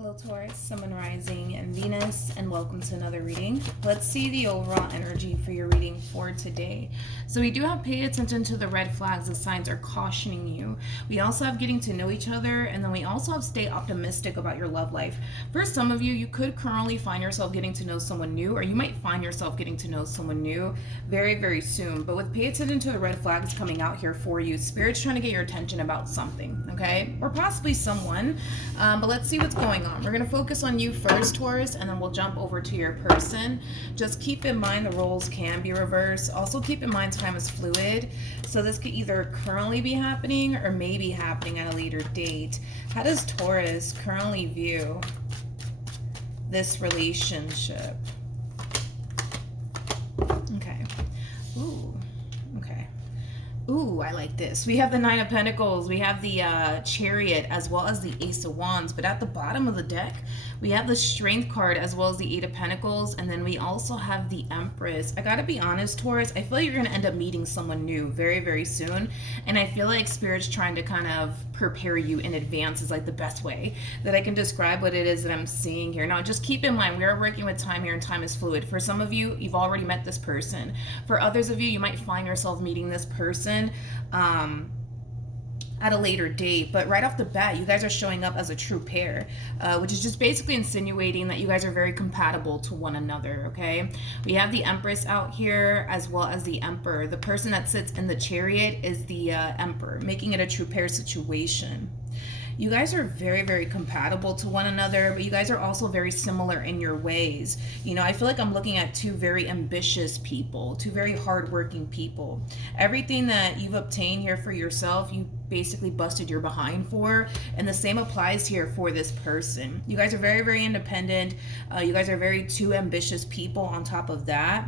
Hello Taurus, Sun, Moon, Rising, and Venus, and welcome to another reading. Let's see the overall energy for your reading for today. So we do have pay attention to the red flags. The signs are cautioning you. We also have getting to know each other, and then we also have stay optimistic about your love life. For some of you, you could currently find yourself getting to know someone new, or you might find yourself getting to know someone new very, very soon. But with pay attention to the red flags coming out here for you, Spirit's trying to get your attention about something, okay? Or possibly someone, but let's see what's going on. We're going to focus on you first, Taurus, and then we'll jump over to your person. Just keep in mind the roles can be reversed. Also keep in mind time is fluid. So this could either currently be happening or maybe happening at a later date. How does Taurus currently view this relationship? Okay. Ooh. Okay. Ooh, I like this. We have the Nine of Pentacles, we have the Chariot, as well as the Ace of Wands. But at the bottom of the deck, we have the Strength card, as well as the Eight of Pentacles. And then we also have the Empress. I gotta be honest, Taurus, I feel like you're gonna end up meeting someone new very, very soon. And I feel like Spirit's trying to kind of prepare you in advance is like the best way that I can describe what it is that I'm seeing here. Now, just keep in mind, we are working with time here, and time is fluid. For some of you, you've already met this person. For others of you, you might find yourself meeting this person at a later date. But right off the bat, you guys are showing up as a true pair, which is just basically insinuating that you guys are very compatible to one another, okay? We have the Empress out here, as well as the Emperor. The person that sits in the Chariot is the Emperor, making it a true pair situation. You guys are very, very compatible to one another, but you guys are also very similar in your ways. You know, I feel like I'm looking at two very ambitious people, two very hardworking people. Everything that you've obtained here for yourself, you basically busted your behind for, and the same applies here for this person. You guys are very, very independent. You guys are very two ambitious people on top of that.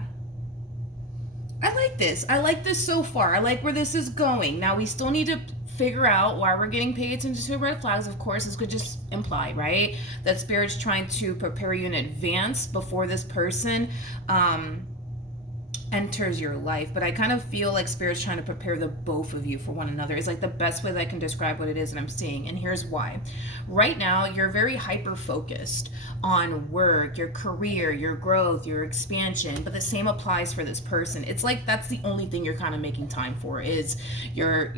I like this. I like this so far. I like where this is going. Now, we still need to figure out why we're getting paid attention to red flags. Of course, this could just imply, right, that Spirit's trying to prepare you in advance before this person enters your life. But I kind of feel like Spirit's trying to prepare the both of you for one another. It's like the best way that I can describe what it is that I'm seeing. And here's why. Right now, you're very hyper focused on work, your career, your growth, your expansion, but the same applies for this person. It's like that's the only thing you're kind of making time for is your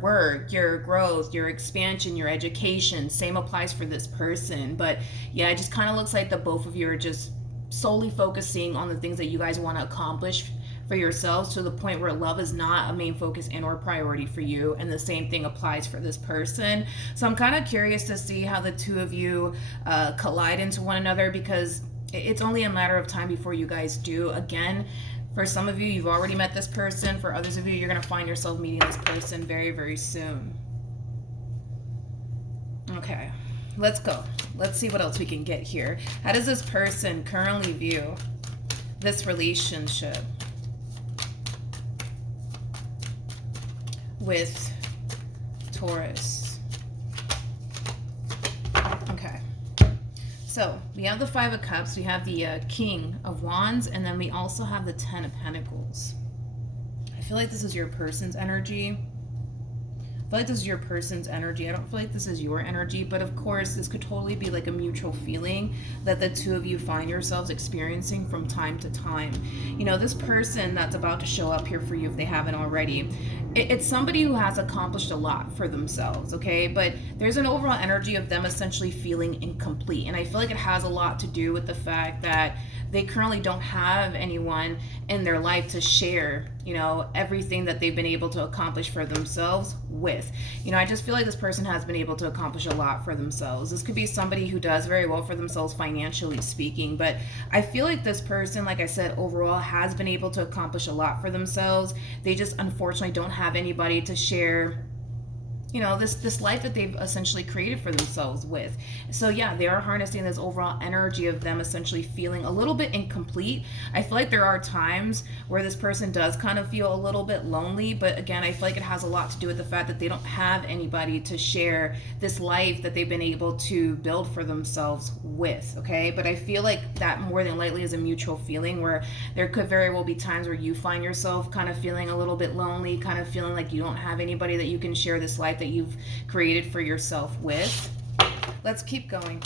work, your growth, your expansion, your education. Same applies for this person. But yeah, it just kind of looks like the both of you are just solely focusing on the things that you guys want to accomplish for yourselves, to the point where love is not a main focus and or priority for you, and the same thing applies for this person. So I'm kind of curious to see how the two of you collide into one another, because it's only a matter of time before you guys do. Again, for some of you, you've already met this person. For others of you, you're going to find yourself meeting this person very, very soon. Okay, let's go. Let's see what else we can get here. How does this person currently view this relationship with Taurus? Okay. So we have the Five of Cups, we have the King of Wands, and then we also have the Ten of Pentacles. I feel like this is your person's energy. I feel like this is your person's energy. I don't feel like this is your energy, but of course, this could totally be like a mutual feeling that the two of you find yourselves experiencing from time to time. You know, this person that's about to show up here for you, if they haven't already, it's somebody who has accomplished a lot for themselves, okay? But there's an overall energy of them essentially feeling incomplete. And I feel like it has a lot to do with the fact that they currently don't have anyone in their life to share, you know, everything that they've been able to accomplish for themselves with. You know, I just feel like this person has been able to accomplish a lot for themselves. This could be somebody who does very well for themselves financially speaking, but I feel like this person, like I said, overall has been able to accomplish a lot for themselves. They just unfortunately don't have anybody to share, you know, this life that they've essentially created for themselves with. So yeah, they are harnessing this overall energy of them essentially feeling a little bit incomplete. I feel like there are times where this person does kind of feel a little bit lonely, but again, I feel like it has a lot to do with the fact that they don't have anybody to share this life that they've been able to build for themselves with, okay? But I feel like that more than likely is a mutual feeling, where there could very well be times where you find yourself kind of feeling a little bit lonely, kind of feeling like you don't have anybody that you can share this life that you've created for yourself with. Let's keep going.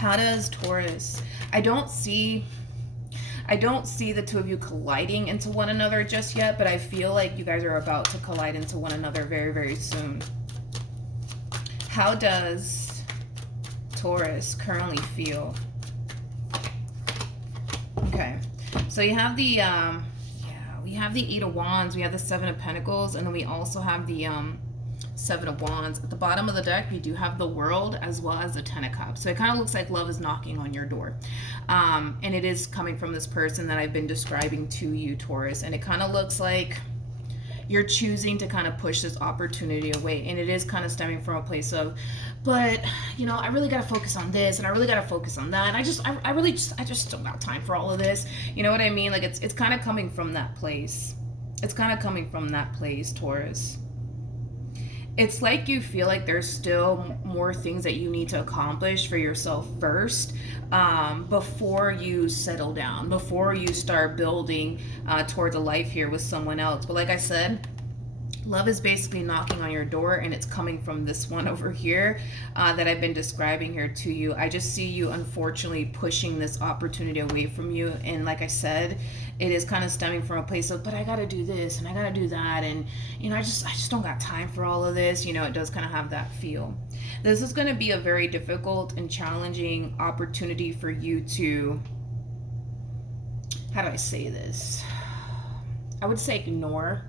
How does Taurus? I don't see the two of you colliding into one another just yet, but I feel like you guys are about to collide into one another very, very soon. How does Taurus currently feel? Okay, so you have the we have the Eight of Wands, we have the Seven of Pentacles, and then we also have the Seven of Wands. At the bottom of the deck, you do have the World as well as the Ten of Cups. So it kind of looks like love is knocking on your door. And it is coming from this person that I've been describing to you, Taurus. And it kind of looks like you're choosing to kind of push this opportunity away. And it is kind of stemming from a place of, but, you know, I really got to focus on this and I really got to focus on that. I just don't have time for all of this. You know what I mean? Like it's kind of coming from that place. It's kind of coming from that place, Taurus. It's like you feel like there's still more things that you need to accomplish for yourself first, before you settle down, before you start building towards a life here with someone else. But like I said, love is basically knocking on your door, and it's coming from this one over here that I've been describing here to you. I just see you unfortunately pushing this opportunity away from you. And like I said, it is kind of stemming from a place of, but I got to do this and I got to do that. And, you know, I just don't got time for all of this. You know, it does kind of have that feel. This is going to be a very difficult and challenging opportunity for you to, how do I say this? I would say ignore.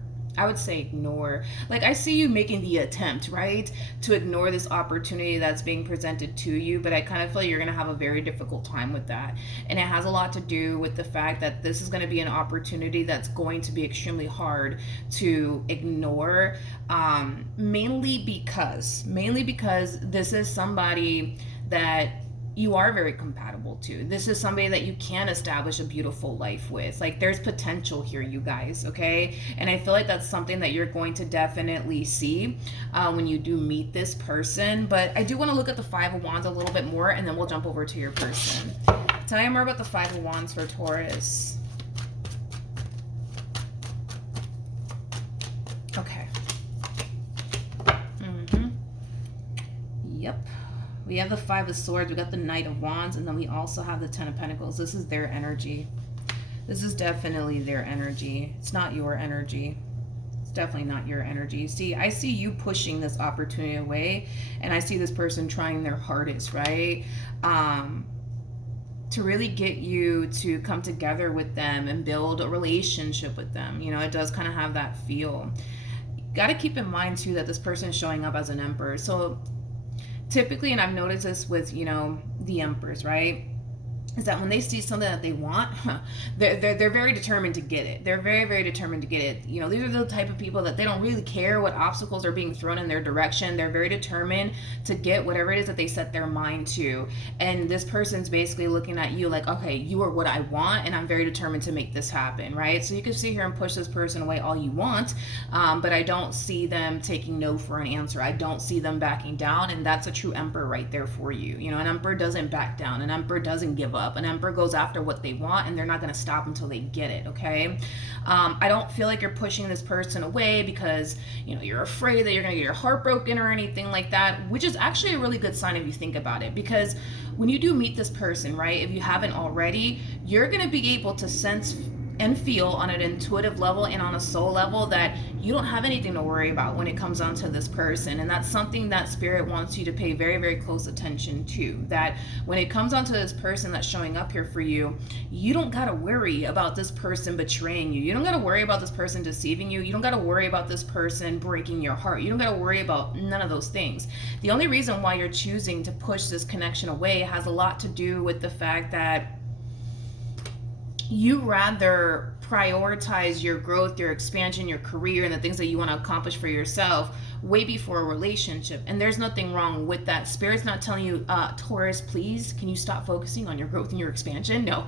Like, I see you making the attempt, right, to ignore this opportunity that's being presented to you, but I kind of feel you're going to have a very difficult time with that. And it has a lot to do with the fact that this is going to be an opportunity that's going to be extremely hard to ignore, mainly because this is somebody that you are very compatible to. This is somebody that you can establish a beautiful life with. Like, there's potential here, you guys, okay? And I feel like that's something that you're going to definitely see when you do meet this person. But I do want to look at the Five of Wands a little bit more, and then we'll jump over to your person. Tell me more about the Five of Wands for Taurus. Okay. Yep. We have the Five of Swords, we got the Knight of Wands, and then we also have the Ten of Pentacles. This is their energy. This is definitely their energy. It's not your energy. It's definitely not your energy. See, I see you pushing this opportunity away, and I see this person trying their hardest, right? To really get you to come together with them and build a relationship with them. You know, it does kind of have that feel. Got to keep in mind, too, that this person is showing up as an Emperor. So typically, and I've noticed this with, you know, the Emperors, right, is that when they see something that they want, they're very determined to get it. They're very, very determined to get it. You know, these are the type of people that they don't really care what obstacles are being thrown in their direction. They're very determined to get whatever it is that they set their mind to. And this person's basically looking at you like, okay, you are what I want, and I'm very determined to make this happen, right? So you can sit here and push this person away all you want, but I don't see them taking no for an answer. I don't see them backing down, and that's a true Emperor right there for you. You know, an Emperor doesn't back down. An Emperor doesn't give up. An Emperor goes after what they want, and they're not going to stop until they get it, okay? I don't feel like you're pushing this person away because, you know, you're afraid that you're going to get your heart broken or anything like that, which is actually a really good sign if you think about it, because when you do meet this person, right, if you haven't already, you're going to be able to sense and feel on an intuitive level and on a soul level that you don't have anything to worry about when it comes down to this person. And that's something that Spirit wants you to pay very, very close attention to, that when it comes down to this person that's showing up here for you, you don't got to worry about this person betraying you. You don't got to worry about this person deceiving you. You don't got to worry about this person breaking your heart. You don't got to worry about none of those things. The only reason why you're choosing to push this connection away has a lot to do with the fact that you rather prioritize your growth, your expansion, your career, and the things that you want to accomplish for yourself way before a relationship. And there's nothing wrong with that. Spirit's not telling you, Taurus, please, can you stop focusing on your growth and your expansion? No,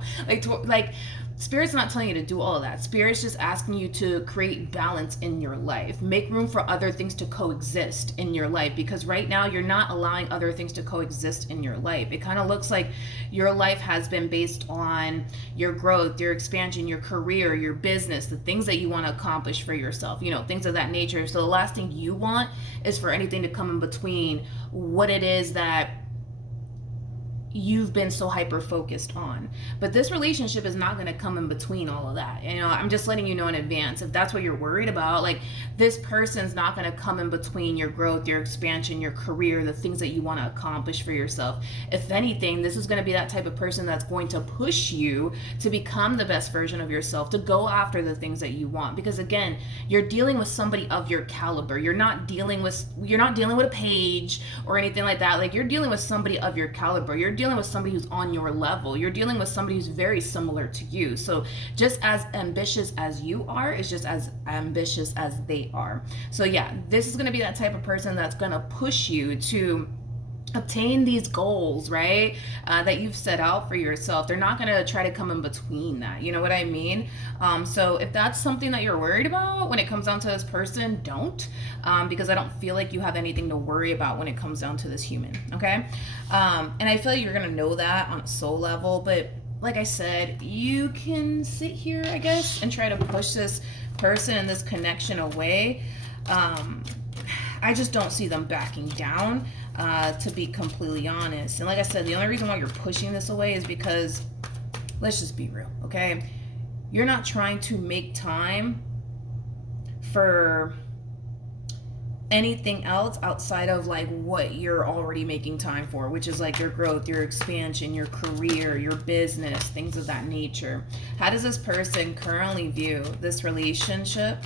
like Spirit's not telling you to do all of that. Spirit's just asking you to create balance in your life. Make room for other things to coexist in your life, because right now you're not allowing other things to coexist in your life. It kind of looks like your life has been based on your growth, your expansion, your career, your business, the things that you want to accomplish for yourself, you know, things of that nature. So the last thing you want is for anything to come in between what it is that you've been so hyper focused on. But this relationship is not going to come in between all of that. You know, I'm just letting you know in advance, if that's what you're worried about, like, this person's not going to come in between your growth, your expansion, your career, the things that you want to accomplish for yourself. If anything, this is going to be that type of person that's going to push you to become the best version of yourself, to go after the things that you want. Because again, you're dealing with somebody of your caliber. You're not dealing with a page or anything like that. Like, you're dealing with somebody of your caliber. You're dealing with somebody who's on your level. You're dealing with somebody who's very similar to you. So just as ambitious as you are is just as ambitious as they are. So yeah, this is going to be that type of person that's going to push you to obtain these goals, right? That you've set out for yourself. They're not going to try to come in between that. You know what I mean? So if that's something that you're worried about when it comes down to this person, don't, because I don't feel like you have anything to worry about when it comes down to this human. Okay. And I feel like you're going to know that on a soul level, but like I said, you can sit here, I guess, and try to push this person and this connection away. I just don't see them backing down, to be completely honest. And like I said, the only reason why you're pushing this away is because, let's just be real, okay? You're not trying to make time for anything else outside of like what you're already making time for, which is like your growth, your expansion, your career, your business, things of that nature. How does this person currently view this relationship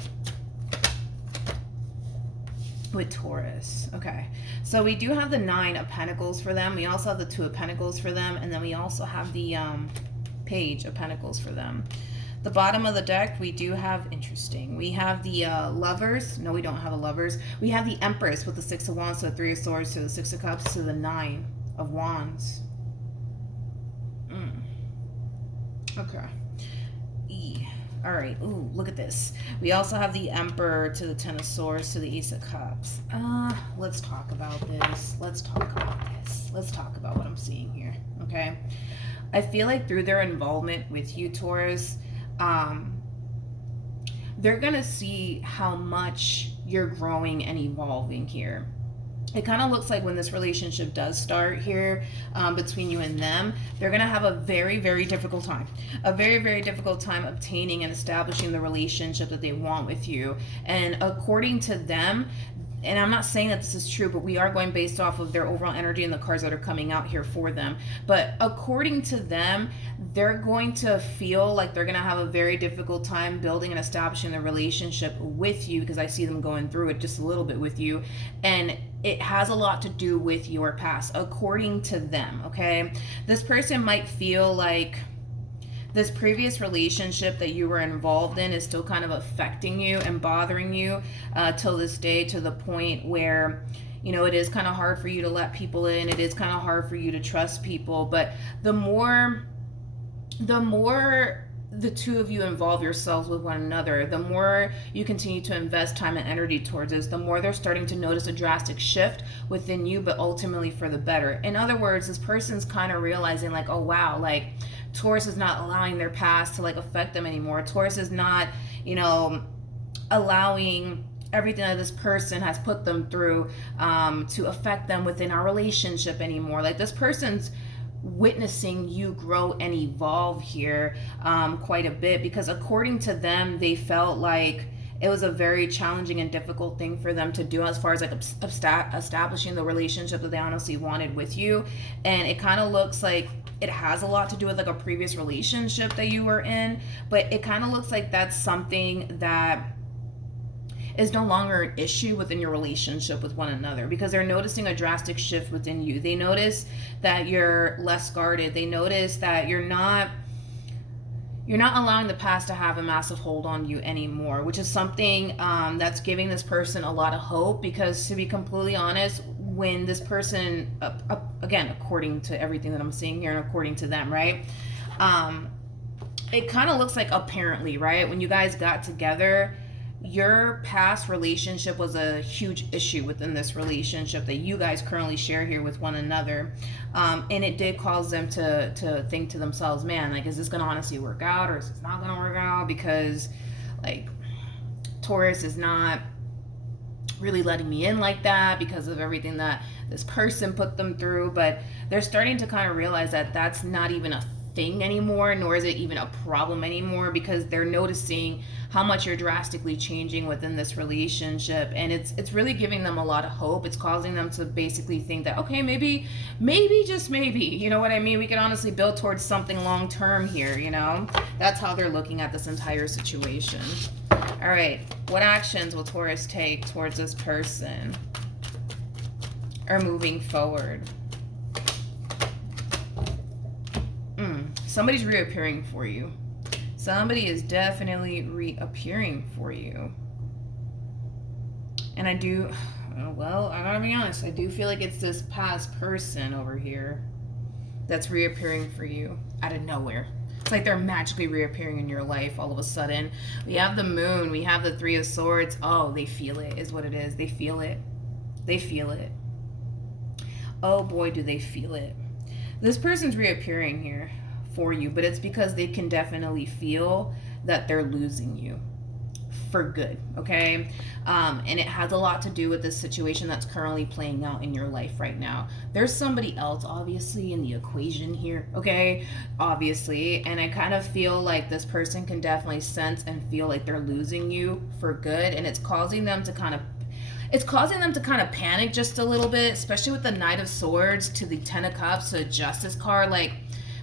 with Taurus? Okay, so we do have the 9 of Pentacles for them. We also have the 2 of Pentacles for them, and then we also have the Page of Pentacles for them. The bottom of the deck, we do have, interesting, we have the Lovers. No, we don't have the Lovers. We have the Empress with the 6 of Wands, so the 3 of Swords, to the 6 of Cups, to the 9 of Wands. Okay. All right. Ooh, look at this. We also have the Emperor to the 10 of Swords, to the Ace of Cups. Let's talk about this. Let's talk about what I'm seeing here. Okay. I feel like through their involvement with you, Taurus, they're going to see how much you're growing and evolving here. It kind of looks like when this relationship does start here, between you and them, they're going to have a very, very difficult time. A very, very difficult time obtaining and establishing the relationship that they want with you. And according to them, and I'm not saying that this is true, but we are going based off of their overall energy and the cards that are coming out here for them. But according to them, they're going to feel like they're going to have a very difficult time building and establishing the relationship with you, because I see them going through it just a little bit with you. And it has a lot to do with your past, according to them, okay? This person might feel like this previous relationship that you were involved in is still kind of affecting you and bothering you till this day, to the point where, you know, it is kind of hard for you to let people in. It is kind of hard for you to trust people. But the more the two of you involve yourselves with one another, the more you continue to invest time and energy towards this, the more they're starting to notice a drastic shift within you, but ultimately for the better. In other words, this person's kind of realizing like, oh wow, like Taurus is not allowing their past to like affect them anymore. Taurus is not, you know, allowing everything that this person has put them through to affect them within our relationship anymore. Like, this person's witnessing you grow and evolve here quite a bit, because according to them, they felt like it was a very challenging and difficult thing for them to do as far as like establishing the relationship that they honestly wanted with you. And it kind of looks like it has a lot to do with like a previous relationship that you were in, but it kind of looks like that's something that is no longer an issue within your relationship with one another, because they're noticing a drastic shift within you. They notice that you're less guarded. They notice that you're not allowing the past to have a massive hold on you anymore, which is something that's giving this person a lot of hope. Because to be completely honest, when this person, again, according to everything that I'm seeing here and according to them, right, it kind of looks like, apparently, right, when you guys got together, your past relationship was a huge issue within this relationship that you guys currently share here with one another. And it did cause them to think to themselves, man, like, is this going to honestly work out, or is this not going to work out? Because, like, Taurus is not really letting me in like that because of everything that this person put them through. But they're starting to kind of realize that that's not even a thing anymore, nor is it even a problem anymore, because they're noticing how much you're drastically changing within this relationship, and it's really giving them a lot of hope. It's causing them to basically think that, okay, maybe just maybe, you know what I mean, we can honestly build towards something long term here, you know. That's how they're looking at this entire situation. All right, what actions will Taurus take towards this person or moving forward? Somebody's reappearing for you. Somebody is definitely reappearing for you. And I do, well, I gotta be honest, I do feel like it's this past person over here that's reappearing for you out of nowhere. It's like they're magically reappearing in your life all of a sudden. We have the moon, we have the 3 of swords. Oh, they feel it is what it is. They feel it. They feel it. Oh boy, do they feel it. This person's reappearing here for you, but it's because they can definitely feel that they're losing you for good, okay? And it has a lot to do with this situation that's currently playing out in your life right now. There's somebody else obviously in the equation here, okay? Obviously, and I kind of feel like this person can definitely sense and feel like they're losing you for good, and it's causing them to kind of panic just a little bit, especially with the Knight of Swords to the 10 of Cups to Justice card. Like,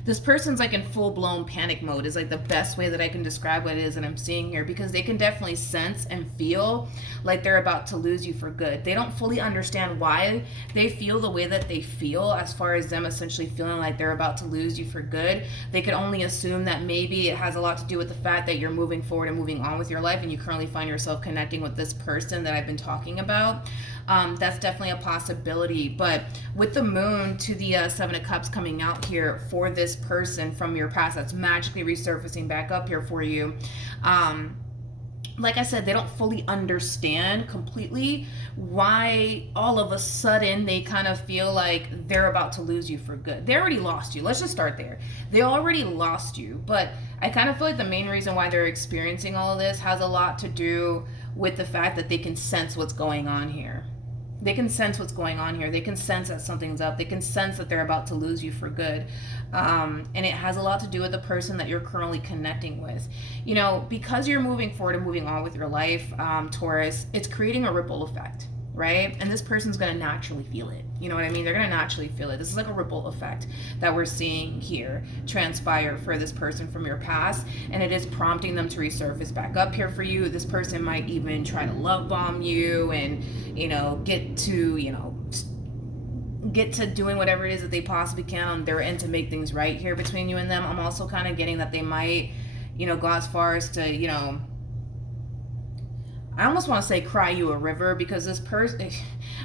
this person's like in full-blown panic mode is like the best way that I can describe what it is that I'm seeing here, because they can definitely sense and feel like they're about to lose you for good. They don't fully understand why they feel the way that they feel, as far as them essentially feeling like they're about to lose you for good. They could only assume that maybe it has a lot to do with the fact that you're moving forward and moving on with your life, and you currently find yourself connecting with this person that I've been talking about. That's definitely a possibility. But with the moon to the 7 of Cups coming out here for this person from your past that's magically resurfacing back up here for you, like I said, they don't fully understand completely why all of a sudden they kind of feel like they're about to lose you for good. They already lost you. Let's just start there. They already lost you. But I kind of feel like the main reason why they're experiencing all of this has a lot to do with the fact that they can sense what's going on here. They can sense what's going on here. They can sense that something's up. They can sense that they're about to lose you for good. And it has a lot to do with the person that you're currently connecting with. You know, because you're moving forward and moving on with your life, Taurus, it's creating a ripple effect, right? And this person's going to naturally feel it. You know what I mean? They're going to naturally feel it. This is like a ripple effect that we're seeing here transpire for this person from your past. And it is prompting them to resurface back up here for you. This person might even try to love bomb you and, you know, get to doing whatever it is that they possibly can on their end to make things right here between you and them. I'm also kind of getting that they might, you know, go as far as to, you know, I almost want to say cry you a river, because this person,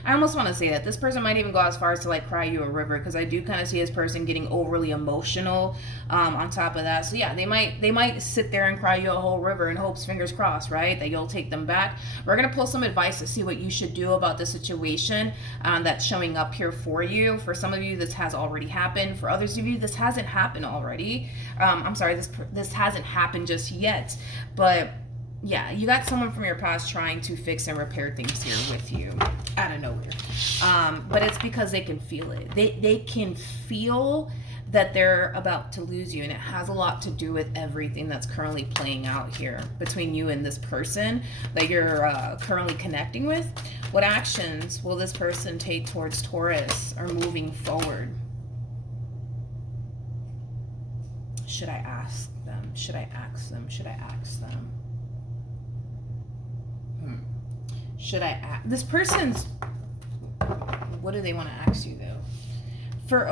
I almost want to say that this person might even go as far as to like cry you a river, because I do kind of see this person getting overly emotional on top of that. So yeah, they might sit there and cry you a whole river in hopes, fingers crossed, right, that you'll take them back. We're going to pull some advice to see what you should do about the situation that's showing up here for you. For some of you, this has already happened. For others of you, this hasn't happened already. I'm sorry, this hasn't happened just yet, but yeah, you got someone from your past trying to fix and repair things here with you out of nowhere. But it's because they can feel it. They can feel that they're about to lose you, and it has a lot to do with everything that's currently playing out here between you and this person that you're currently connecting with. What actions will this person take towards Taurus or moving forward? Should I ask them? Should I ask them? Should I ask them? Should I ask this person's, what do they want to ask you though? For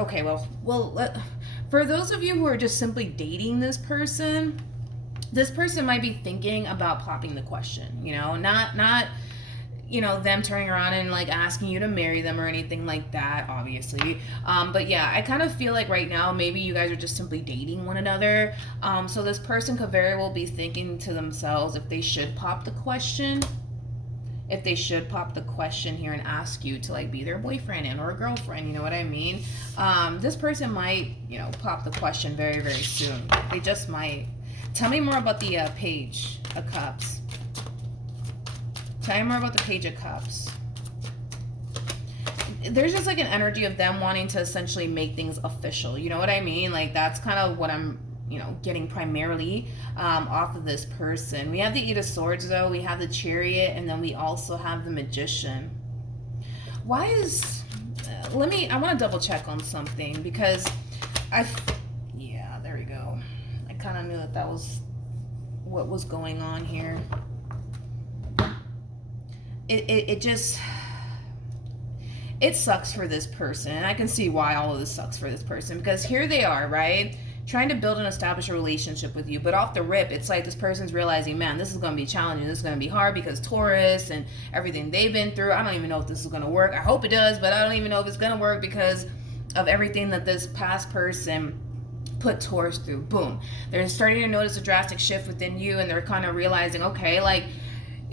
those of you who are just simply dating this person might be thinking about popping the question, you know, not you know, them turning around and like asking you to marry them or anything like that, obviously. But yeah, I kind of feel like right now maybe you guys are just simply dating one another. So this person could very well be thinking to themselves if they should pop the question. If they should pop the question here and ask you to like be their boyfriend and or girlfriend, you know what I mean? This person might, you know, pop the question very, very soon. They just might. Tell me more about the Page of Cups. Tell me more about the Page of Cups. there's just like an energy of them wanting to essentially make things official. You know what I mean? Like that's kind of what I'm, getting primarily off of this person. We have the Eight of Swords though, we have the Chariot, and then we also have the Magician. Why is, I want to double check on something because yeah, there we go. I kind of knew that was what was going on here. It just, it sucks for this person, and I can see why all of this sucks for this person, because here they are, right, trying to build and establish a relationship with you, but off the rip, it's like this person's realizing, man, this is going to be challenging, this is going to be hard because Taurus and everything they've been through. I don't even know if this is going to work. I hope it does, but I don't even know if it's going to work because of everything that this past person put Taurus through. Boom. They're starting to notice a drastic shift within you, and they're kind of realizing, okay, like,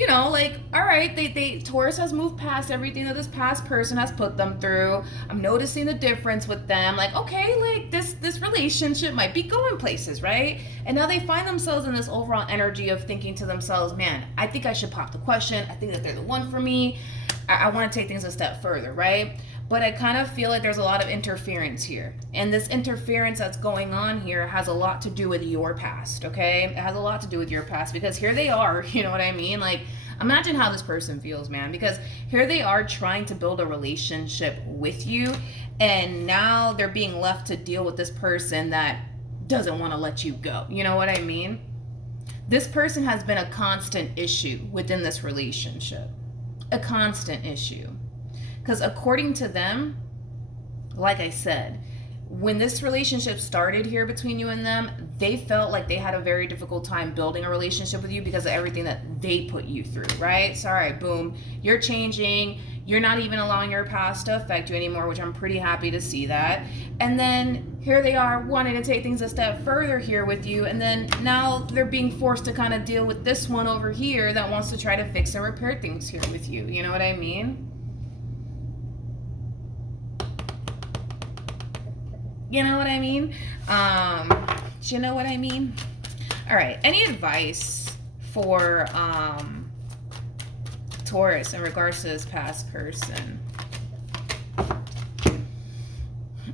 all right, they Taurus has moved past everything that this past person has put them through. I'm noticing the difference with them. Like, okay, like this relationship might be going places, right? And now they find themselves in this overall energy of thinking to themselves, man, I think I should pop the question. I think that they're the one for me. I want to take things a step further, right? But I kind of feel like there's a lot of interference here. And this interference that's going on here has a lot to do with your past, okay? It has a lot to do with your past, because here they are, you know what I mean? Like, imagine how this person feels, man, because here they are trying to build a relationship with you, and now they're being left to deal with this person that doesn't want to let you go. You know what I mean? This person has been a constant issue within this relationship. A constant issue. Because according to them, like I said, when this relationship started here between you and them, they felt like they had a very difficult time building a relationship with you because of everything that they put you through, right? So, all right, boom, you're changing. You're not even allowing your past to affect you anymore, which I'm pretty happy to see that. And then here they are wanting to take things a step further here with you. And then now they're being forced to kind of deal with this one over here that wants to try to fix and repair things here with you. You know what I mean? You know what I mean? Do you know what I mean? All right. Any advice for Taurus in regards to this past person?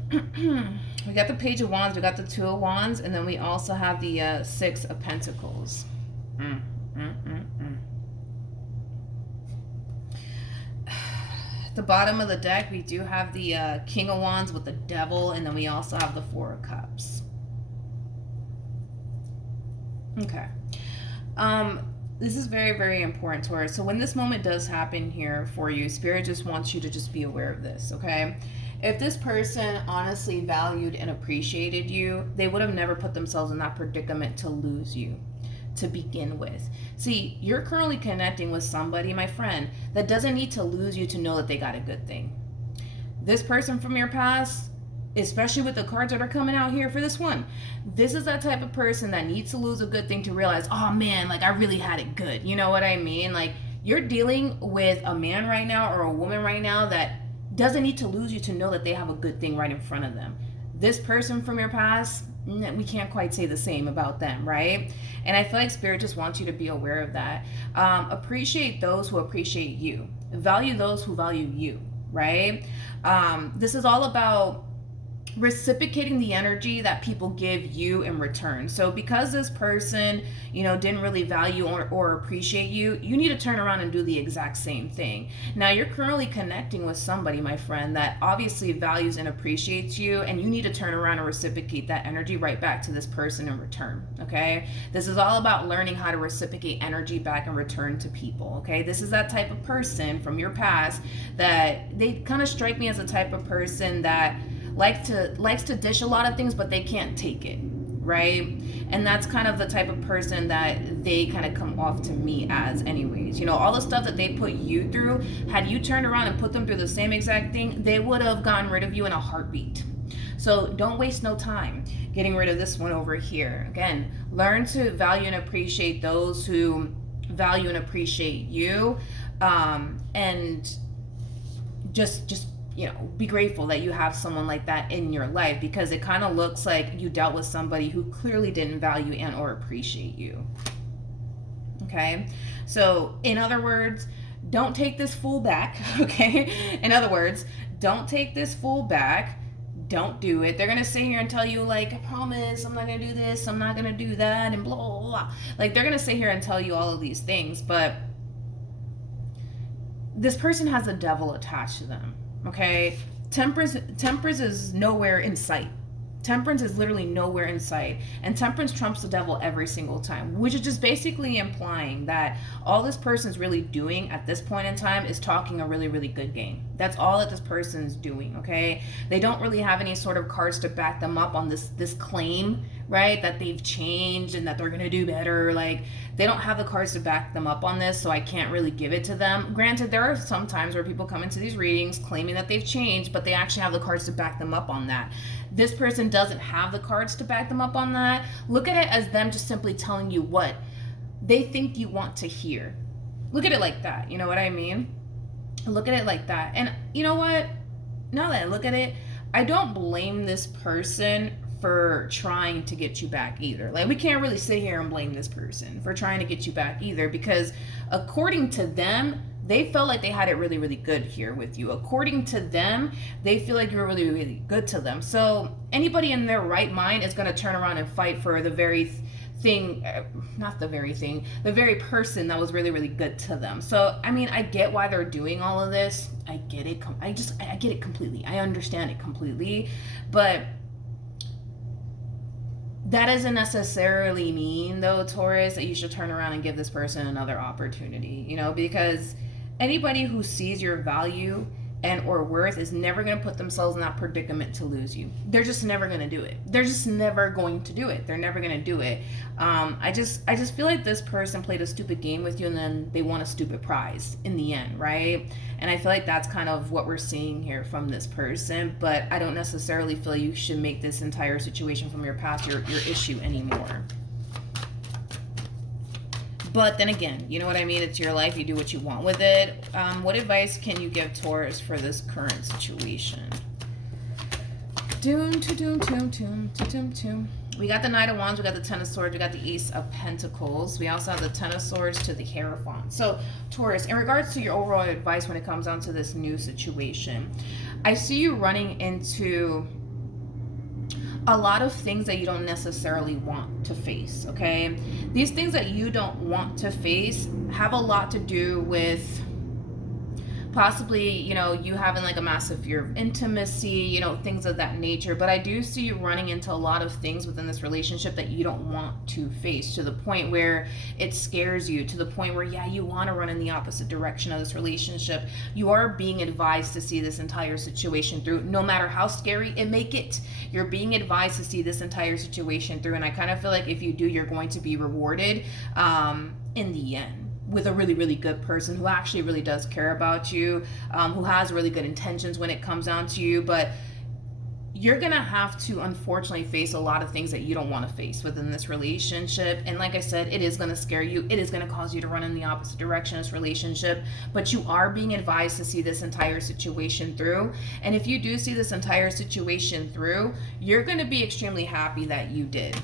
We got the Page of Wands, we got the Two of Wands, and then we also have the Six of Pentacles. At the bottom of the deck, we do have the King of Wands with the Devil, and then we also have the Four of Cups. Okay. This is very, very important, Taurus. So when this moment does happen here for you, Spirit just wants you to just be aware of this, okay? If this person honestly valued and appreciated you, they would have never put themselves in that predicament to lose you to begin with. See, you're currently connecting with somebody, my friend, that doesn't need to lose you to know that they got a good thing. This person from your past, especially with the cards that are coming out here for this one, this is that type of person that needs to lose a good thing to realize, oh man, like I really had it good. You know what I mean? Like, you're dealing with a man right now or a woman right now that doesn't need to lose you to know that they have a good thing right in front of them. This person from your past, we can't quite say the same about them, right? And I feel like Spirit just wants you to be aware of that. Appreciate those who appreciate you. Value those who value you, right? This is all about reciprocating the energy that people give you in return. So because this person, didn't really value or appreciate you, you need to turn around and do the exact same thing. Now you're currently connecting with somebody, my friend, that obviously values and appreciates you, and you need to turn around and reciprocate that energy right back to this person in return, okay? This is all about learning how to reciprocate energy back in return to people, okay? This is that type of person from your past that they kind of strike me as a type of person that likes to dish a lot of things, but they can't take it, right? And that's kind of the type of person that they kind of come off to me as anyways. All the stuff that they put you through, had you turned around and put them through the same exact thing, they would have gotten rid of you in a heartbeat. So don't waste no time getting rid of this one over here. Again, learn to value and appreciate those who value and appreciate you, and just be grateful that you have someone like that in your life, because it kind of looks like you dealt with somebody who clearly didn't value and or appreciate you. Okay? So, in other words, don't take this fool back, okay? In other words, don't take this full back. Don't do it. They're going to sit here and tell you, like, I promise I'm not going to do this, I'm not going to do that, and blah, blah, blah. Like, they're going to sit here and tell you all of these things, but this person has a devil attached to them, okay? Temperance is nowhere in sight. Temperance is literally nowhere in sight. And temperance trumps the devil every single time, which is just basically implying that all this person's really doing at this point in time is talking a really, really good game. That's all that this person's doing, okay? They don't really have any sort of cards to back them up on this claim, right? That they've changed and that they're going to do better. Like, they don't have the cards to back them up on this, so I can't really give it to them. Granted, there are some times where people come into these readings claiming that they've changed, but they actually have the cards to back them up on that. This person doesn't have the cards to back them up on that. Look at it as them just simply telling you what they think you want to hear. Look at it like that. You know what I mean? Look at it like that. And you know what? Now that I look at it, I don't blame this person for trying to get you back either. Like, we can't really sit here and blame this person for trying to get you back either, because according to them, they felt like they had it really, really good here with you. According to them, they feel like you're really, really good to them. So anybody in their right mind is going to turn around and fight for the very thing, not the very thing, the very person that was really, really good to them. So, I mean, I get why they're doing all of this. I get it. I get it completely. I understand it completely. But that doesn't necessarily mean, though, Taurus, that you should turn around and give this person another opportunity, you know, because anybody who sees your value and or worth is never going to put themselves in that predicament to lose you. They're just never going to do it. They're just never going to do it. They're never going to do it. I just feel like this person played a stupid game with you, and then they won a stupid prize in the end, right? And I feel like that's kind of what we're seeing here from this person, but I don't necessarily feel you should make this entire situation from your past your issue anymore. But then again, you know what I mean? It's your life. You do what you want with it. What advice can you give Taurus for this current situation? We got the Knight of Wands. We got the Ten of Swords. We got the Ace of Pentacles. We also have the Ten of Swords to the Hierophant. So, Taurus, in regards to your overall advice when it comes down to this new situation, I see you running into a lot of things that you don't necessarily want to face, okay? These things that you don't want to face have a lot to do with possibly, you know, you having like a massive fear of intimacy, you know, things of that nature. But I do see you running into a lot of things within this relationship that you don't want to face, to the point where it scares you, to the point where, yeah, you want to run in the opposite direction of this relationship. You are being advised to see this entire situation through, no matter how scary it may get. You're being advised to see this entire situation through, and I kind of feel like if you do, you're going to be rewarded in the end, with a really, really good person who actually really does care about you, who has really good intentions when it comes down to you. But you're gonna have to, unfortunately, face a lot of things that you don't want to face within this relationship. And like I said, it is gonna scare you. It is gonna cause you to run in the opposite direction of this relationship. But you are being advised to see this entire situation through. And if you do see this entire situation through, you're gonna be extremely happy that you did.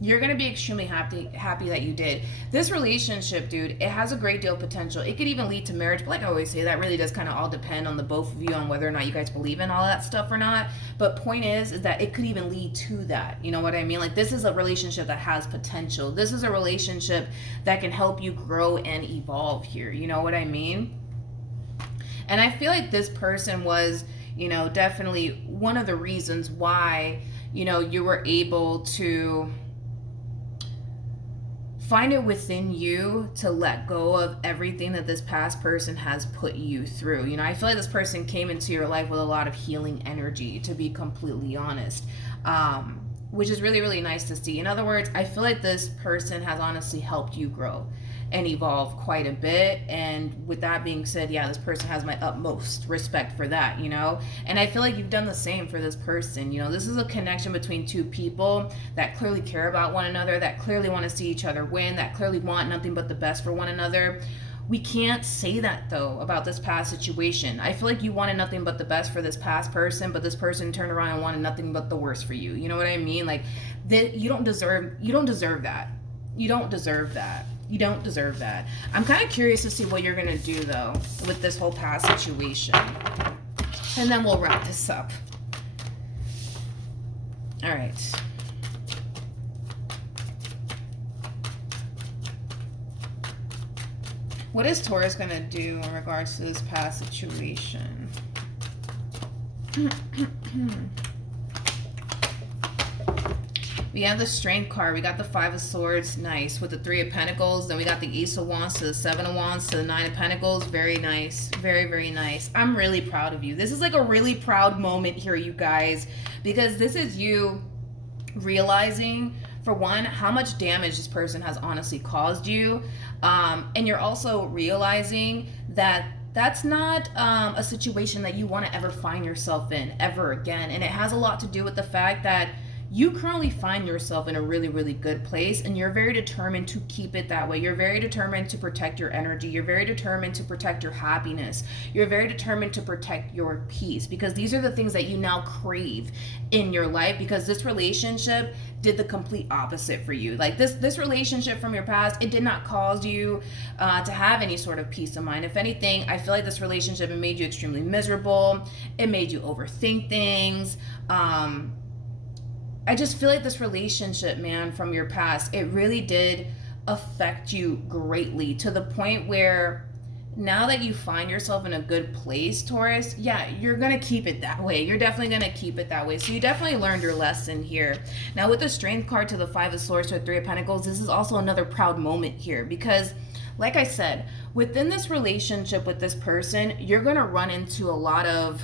You're going to be extremely happy that you did. This relationship, dude, it has a great deal of potential. It could even lead to marriage. But like I always say, that really does kind of all depend on the both of you, on whether or not you guys believe in all that stuff or not. But point is that it could even lead to that. You know what I mean? Like, this is a relationship that has potential. This is a relationship that can help you grow and evolve here. You know what I mean? And I feel like this person was, you know, definitely one of the reasons why, you know, you were able to find it within you to let go of everything that this past person has put you through. You know, I feel like this person came into your life with a lot of healing energy, to be completely honest, which is really, really nice to see. In other words, I feel like this person has honestly helped you grow and evolve quite a bit. And with that being said, yeah, this person has my utmost respect for that, you know? And I feel like you've done the same for this person. You know, this is a connection between two people that clearly care about one another, that clearly want to see each other win, that clearly want nothing but the best for one another. We can't say that, though, about this past situation. I feel like you wanted nothing but the best for this past person, but this person turned around and wanted nothing but the worst for you. You know what I mean? Like, you don't deserve that. You don't deserve that. You don't deserve that. I'm kind of curious to see what you're going to do, though, with this whole past situation. And then we'll wrap this up. All right. What is Taurus going to do in regards to this past situation? We have the Strength card. We got the Five of Swords. Nice. With the Three of Pentacles. Then we got the Ace of Wands to the Seven of Wands to the Nine of Pentacles. Very nice. Very, very nice. I'm really proud of you. This is like a really proud moment here, you guys. Because this is you realizing, for one, how much damage this person has honestly caused you. And you're also realizing that that's not a situation that you want to ever find yourself in ever again. And it has a lot to do with the fact that you currently find yourself in a really, really good place, and you're very determined to keep it that way. You're very determined to protect your energy. You're very determined to protect your happiness. You're very determined to protect your peace, because these are the things that you now crave in your life, because this relationship did the complete opposite for you. Like this relationship from your past, it did not cause you to have any sort of peace of mind. If anything, I feel like this relationship, it made you extremely miserable. It made you overthink things. I just feel like this relationship, man, from your past, it really did affect you greatly, to the point where now that you find yourself in a good place, Taurus, yeah, you're going to keep it that way. You're definitely going to keep it that way. So you definitely learned your lesson here. Now with the Strength card to the Five of Swords to the Three of Pentacles, this is also another proud moment here, because like I said, within this relationship with this person, you're going to run into a lot of,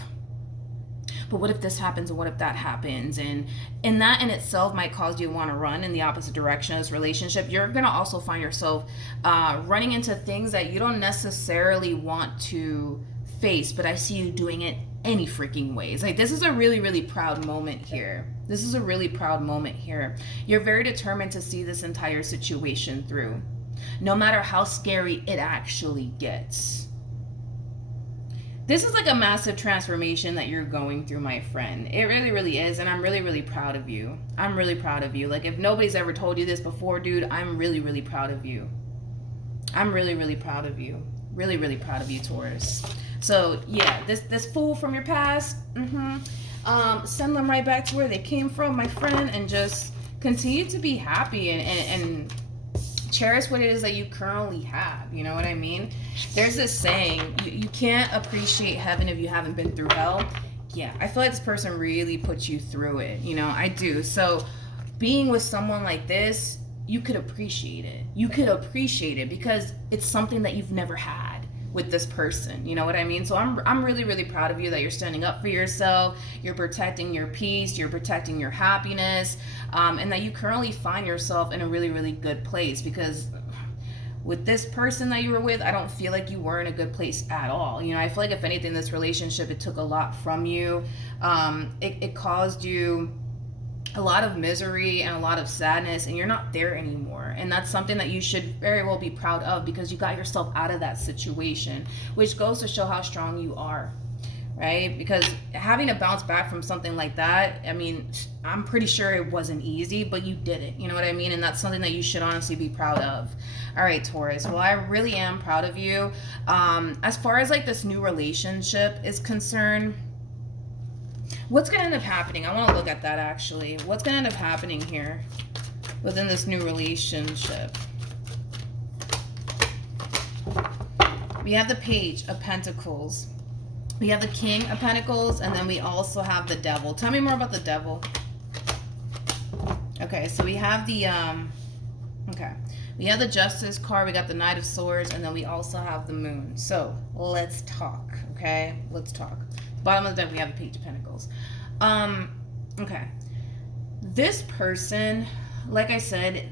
but what if this happens and what if that happens? And that in itself might cause you to want to run in the opposite direction of this relationship. You're going to also find yourself running into things that you don't necessarily want to face, but I see you doing it any freaking ways. Like, this is a really, really proud moment here. This is a really proud moment here. You're very determined to see this entire situation through, no matter how scary it actually gets. This is like a massive transformation that you're going through, my friend. It really, really is. And I'm really, really proud of you. I'm really proud of you. Like, if nobody's ever told you this before, dude, I'm really, really proud of you. I'm really, really proud of you. Really, really proud of you, Taurus. So, yeah, this fool from your past, send them right back to where they came from, my friend, and just continue to be happy and cherish what it is that you currently have. You know what I mean? There's this saying, you can't appreciate heaven if you haven't been through hell. Yeah, I feel like this person really puts you through it. You know, I do. So being with someone like this, you could appreciate it. You could appreciate it because it's something that you've never had with this person. You know what I mean? So I'm really, really proud of you that you're standing up for yourself. You're protecting your peace. You're protecting your happiness. And that you currently find yourself in a really, really good place, because with this person that you were with, I don't feel like you were in a good place at all. You know, I feel like if anything, this relationship, it took a lot from you. It caused you a lot of misery and a lot of sadness, and you're not there anymore. And that's something that you should very well be proud of, because you got yourself out of that situation, which goes to show how strong you are, right? Because having to bounce back from something like that, I mean, I'm pretty sure it wasn't easy, but you did it. You know what I mean? And that's something that you should honestly be proud of. All right, Taurus. Well, I really am proud of you. As far as like this new relationship is concerned, what's going to end up happening? I want to look at that actually. What's going to end up happening here within this new relationship? We have the Page of Pentacles. We have the King of Pentacles, and then we also have the Devil. Tell me more about the Devil. Okay, so we have the, we have the Justice card, we got the Knight of Swords, and then we also have the Moon. So let's talk, okay? Let's talk. Bottom of the deck, we have the Page of Pentacles. Okay. This person, like I said,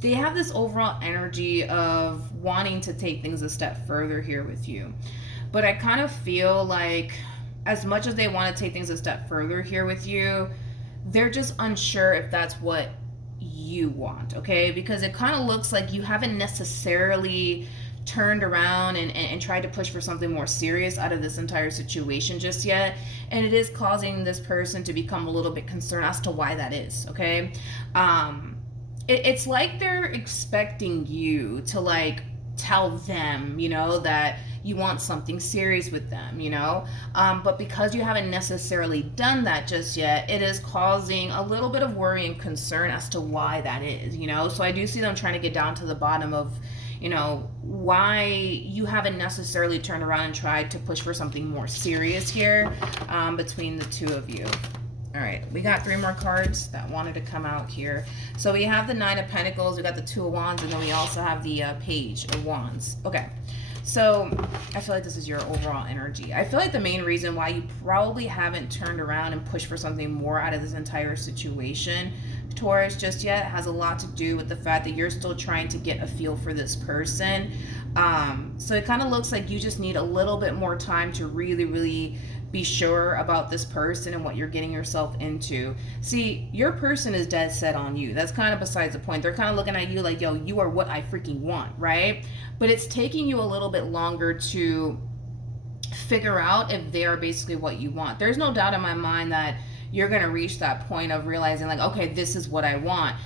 they have this overall energy of wanting to take things a step further here with you. But I kind of feel like as much as they want to take things a step further here with you, they're just unsure if that's what you want, okay? Because it kind of looks like you haven't necessarily turned around and tried to push for something more serious out of this entire situation just yet. And it is causing this person to become a little bit concerned as to why that is, okay? It's like they're expecting you to like tell them, you know, that you want something serious with them, you know. But because you haven't necessarily done that just yet, it is causing a little bit of worry and concern as to why that is, you know. So I do see them trying to get down to the bottom of, you know, why you haven't necessarily turned around and tried to push for something more serious here, between the two of you. All right, we got 3 more cards that wanted to come out here. So we have the 9 of Pentacles, we got the 2 of Wands, and then we also have the Page of Wands. Okay, so I feel like this is your overall energy. I feel like the main reason why you probably haven't turned around and pushed for something more out of this entire situation, Taurus, just yet, has a lot to do with the fact that you're still trying to get a feel for this person. So it kind of looks like you just need a little bit more time to really be sure about this person and what you're getting yourself into. See, your person is dead set on you. That's kind of besides the point. They're kind of looking at you like, yo, you are what I freaking want, right? But it's taking you a little bit longer to figure out if they are basically what you want. There's no doubt in my mind that you're going to reach that point of realizing like, okay, this is what I want.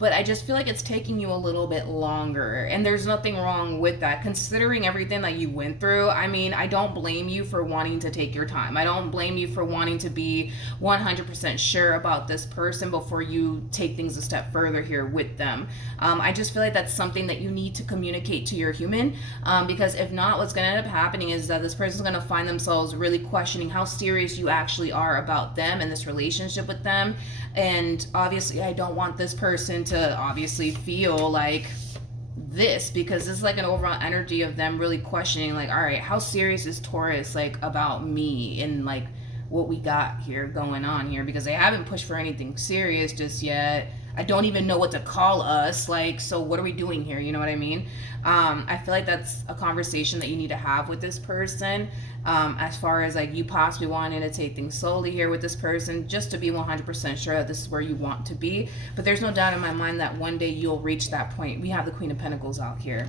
But I just feel like it's taking you a little bit longer, and there's nothing wrong with that considering everything that you went through. I mean, I don't blame you for wanting to take your time. I don't blame you for wanting to be 100% sure about this person before you take things a step further here with them. I just feel like that's something that you need to communicate to your human, because if not, what's going to end up happening is that this person's going to find themselves really questioning how serious you actually are about them and this relationship with them. And obviously I don't want this person to obviously feel like this, because it's like an overall energy of them really questioning like, all right, how serious is Taurus like about me and like what we got here going on here, because they haven't pushed for anything serious just yet. I don't even know what to call us, like, so what are we doing here, you know what I mean? I feel like that's a conversation that you need to have with this person, as far as like you possibly wanting to take things slowly here with this person just to be 100% sure that this is where you want to be. But there's no doubt in my mind that one day you'll reach that point. We have the Queen of Pentacles out here.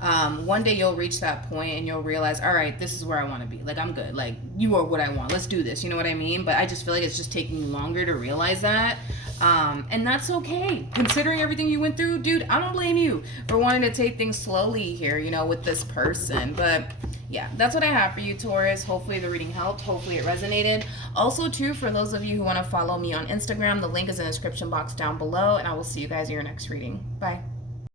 One day you'll reach that point and you'll realize, all right, this is where I want to be. Like, I'm good. Like, you are what I want. Let's do this. You know what I mean? But I just feel like it's just taking you longer to realize that. And that's okay. Considering everything you went through, dude, I don't blame you for wanting to take things slowly here, you know, with this person. But yeah, that's what I have for you, Taurus. Hopefully the reading helped. Hopefully it resonated. Also, too, for those of you who want to follow me on Instagram, the link is in the description box down below. And I will see you guys in your next reading. Bye.